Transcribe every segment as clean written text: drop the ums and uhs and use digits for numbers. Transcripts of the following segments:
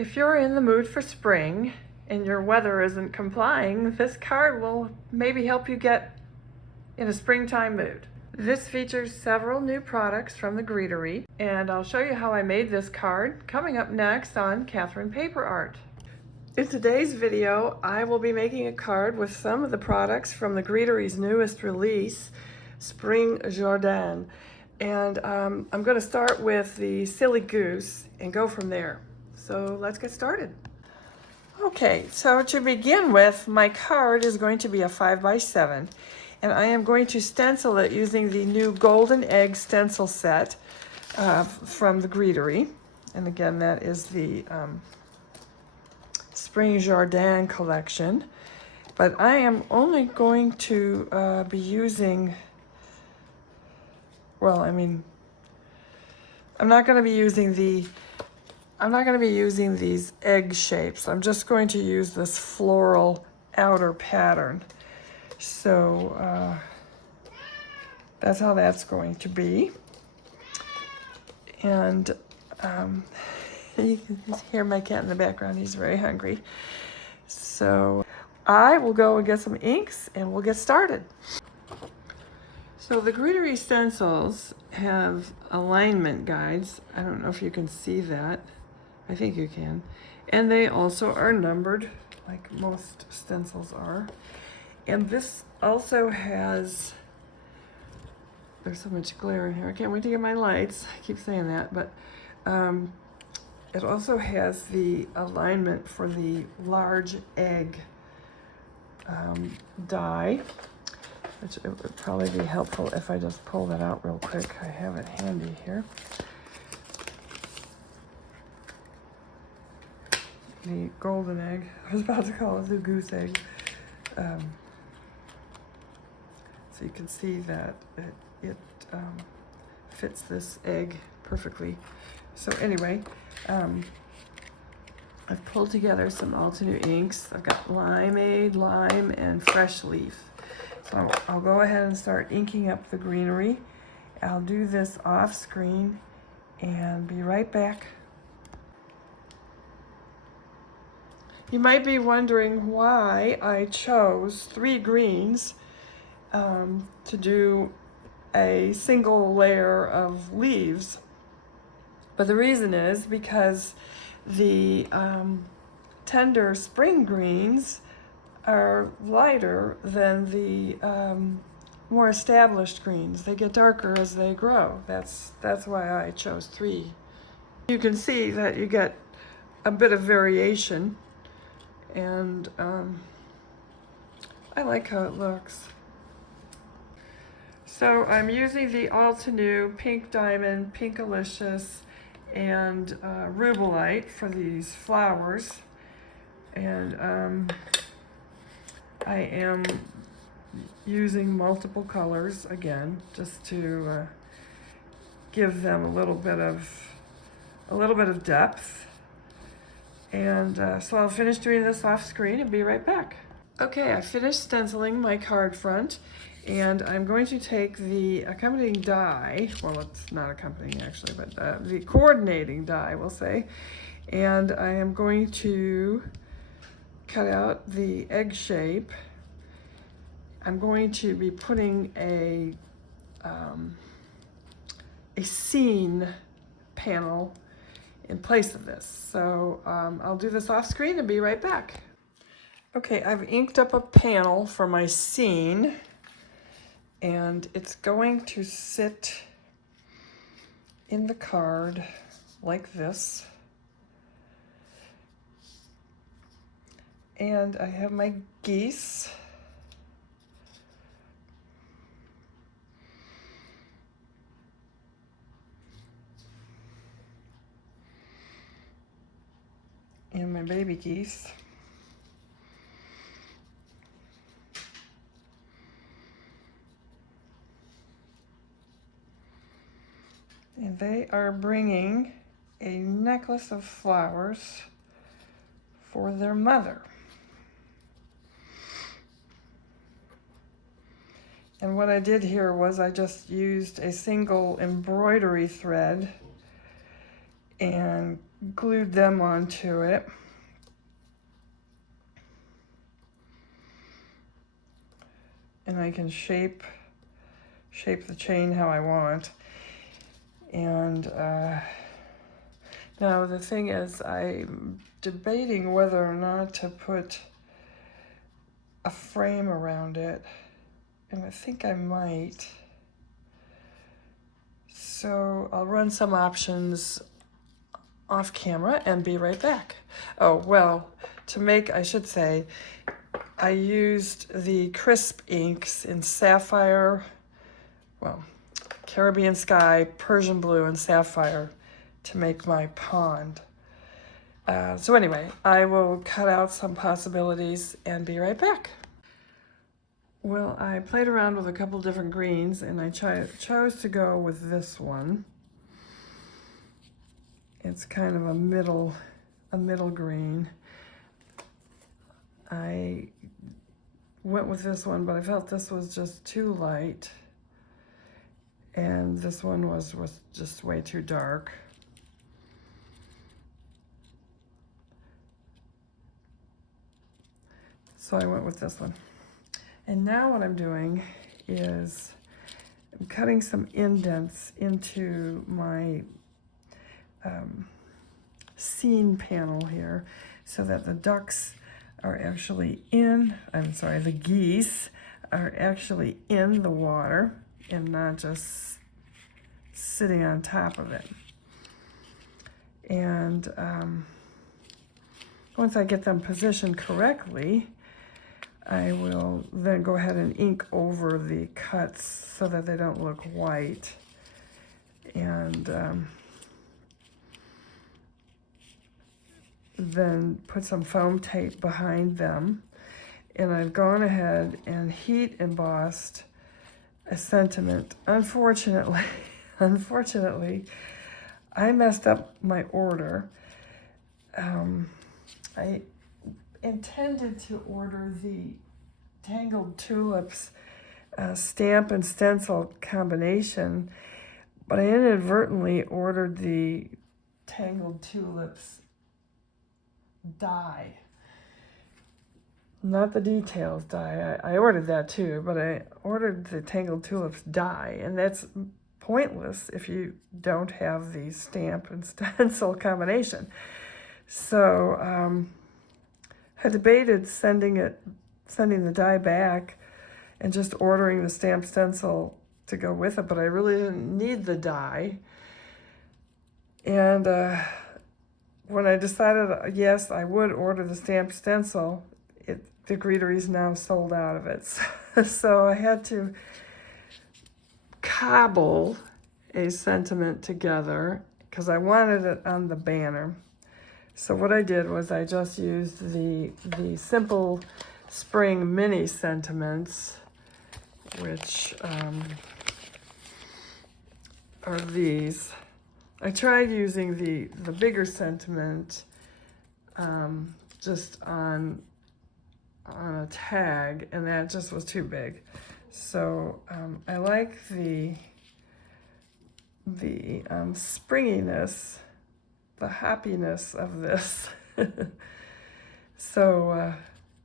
If you're in the mood for spring and your weather isn't complying, this card will maybe help you get in a springtime mood. This features several new products from the Greetery, and I'll show you how I made this card coming up next on Catherine Paper Art. In today's video, I will be making a card with some of the products from the Greetery's newest release, Spring Jardin. And I'm going to start with the Silly Goose and go from there. So let's get started. Okay, so to begin with, my card is going to be a 5x7, and I am going to stencil it using the new Golden Egg Stencil set from the Greetery. And again, that is the Spring Jardin Collection. But I am only going to be using, well, I mean, I'm not going to be using these egg shapes. I'm just going to use this floral outer pattern. So that's how that's going to be. And you can hear my cat in the background. He's very hungry. So I will go and get some inks and we'll get started. So the Greetery stencils have alignment guides. I don't know if you can see that. I think you can. And they also are numbered, like most stencils are. And this also has, there's so much glare in here. I can't wait to get my lights. I keep saying that, but it also has the alignment for the large egg die, which it would probably be helpful if I just pull that out real quick. I have it handy here. The golden egg. I was about to call it the goose egg. So you can see that it fits this egg perfectly. So anyway, I've pulled together some Altenew inks. I've got limeade, lime, and fresh leaf. So I'll go ahead and start inking up the greenery. I'll do this off screen and be right back. You might be wondering why I chose 3 greens to do a single layer of leaves. But the reason is because the tender spring greens are lighter than the more established greens. They get darker as they grow. That's why I chose 3. You can see that you get a bit of variation. And I like how it looks. So I'm using the Altenew Pink Diamond, Pinkalicious, and Rubelite for these flowers. And I am using multiple colors again, just to give them a little bit of depth. And so I'll finish doing this off screen and be right back. Okay, I finished stenciling my card front, and I'm going to take the accompanying die, well, it's not accompanying actually, but the coordinating die, we'll say, and I am going to cut out the egg shape. I'm going to be putting a scene panel in place of this. So I'll do this off screen and be right back. Okay, I've inked up a panel for my scene, and it's going to sit in the card like this. And I have my geese. And my baby geese. And they are bringing a necklace of flowers for their mother. And what I did here was I just used a single embroidery thread and glued them onto it. And I can shape the chain how I want. And now the thing is, I'm debating whether or not to put a frame around it, and I think I might. So I'll run some options off camera and be right back. Oh, well, I should say, I used the crisp inks in Sapphire, well, Caribbean Sky, Persian Blue, and Sapphire to make my pond. So anyway, I will cut out some possibilities and be right back. Well, I played around with a couple different greens, and I chose to go with this one. It's kind of a middle green. I went with this one, but I felt this was just too light, and this one was just way too dark. So I went with this one. And now what I'm doing is I'm cutting some indents into my scene panel here so that the ducks are actually the geese are actually in the water and not just sitting on top of it. And once I get them positioned correctly, I will then go ahead and ink over the cuts so that they don't look white. And then put some foam tape behind them. And I've gone ahead and heat embossed a sentiment. Unfortunately, I messed up my order. I intended to order the Tangled Tulips stamp and stencil combination, but I inadvertently ordered the Tangled Tulips die. Not the details die. I ordered that too, but I ordered the Tangled Tulips die, and that's pointless if you don't have the stamp and stencil combination. So I debated sending the die back and just ordering the stamp stencil to go with it, but I really didn't need the die. And when I decided, yes, I would order the stamp stencil, the Greetery's now sold out of it. So I had to cobble a sentiment together because I wanted it on the banner. So what I did was I just used the simple spring mini sentiments, which are these. I tried using the bigger sentiment just on a tag, and that just was too big. So I like the springiness, the happiness of this. So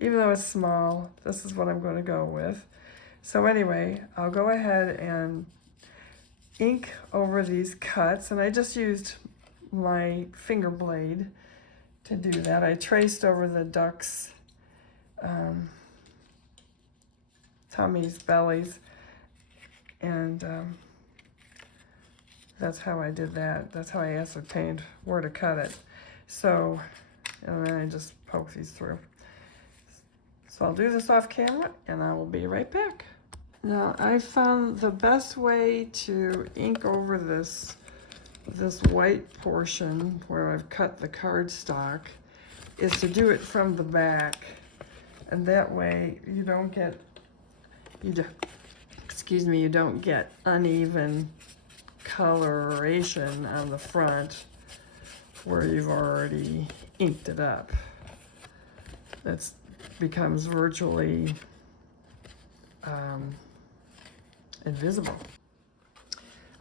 even though it's small, this is what I'm going to go with. So anyway, I'll go ahead and ink over these cuts, and I just used my finger blade to do that. I traced over the ducks' tummies, bellies, and that's how I did that. That's how I ascertained where to cut it. So, and then I just poke these through. So I'll do this off camera, and I will be right back. Now, I found the best way to ink over this white portion where I've cut the cardstock is to do it from the back, and that way you don't get uneven coloration on the front where you've already inked it up. That becomes virtually invisible.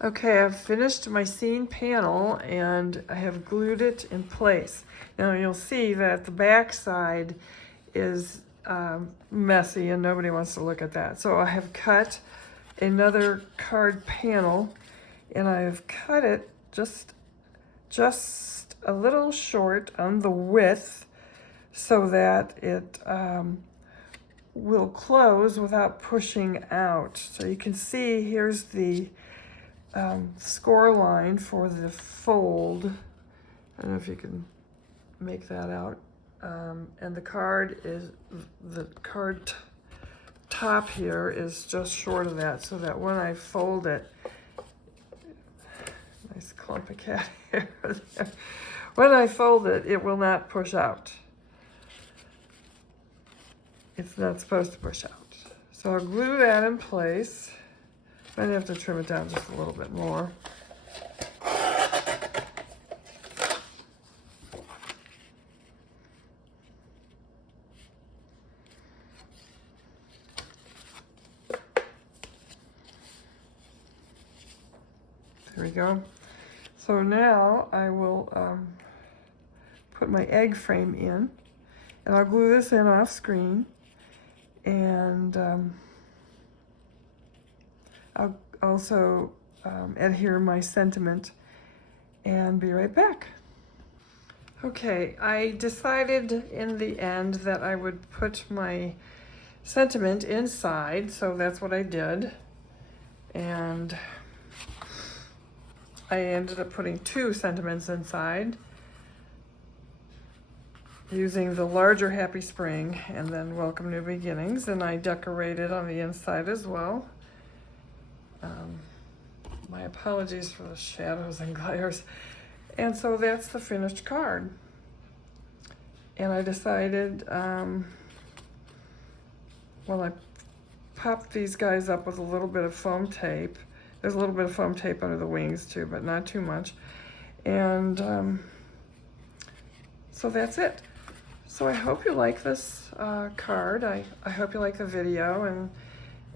Okay, I've finished my scene panel and I have glued it in place. Now you'll see that the back side is messy and nobody wants to look at that. So I have cut another card panel and I have cut it just a little short on the width so that it will close without pushing out. So you can see here's the score line for the fold. I don't know if you can make that out. And the card top here is just short of that, so that when I fold it, nice clump of cat hair there. When I fold it, it will not push out. It's not supposed to push out. So I'll glue that in place. Might have to trim it down just a little bit more. There we go. So now I will put my egg frame in, and I'll glue this in off screen, and I'll also adhere my sentiment and be right back. Okay, I decided in the end that I would put my sentiment inside, so that's what I did. And I ended up putting 2 sentiments inside, using the larger Happy Spring and then Welcome New Beginnings, and I decorated on the inside as well. My apologies for the shadows and glares. And so that's the finished card. And I decided, well, I popped these guys up with a little bit of foam tape. There's a little bit of foam tape under the wings too, but not too much. And so that's it. So I hope you like this card. I hope you like the video,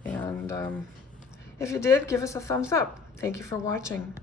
and if you did, give us a thumbs up. Thank you for watching.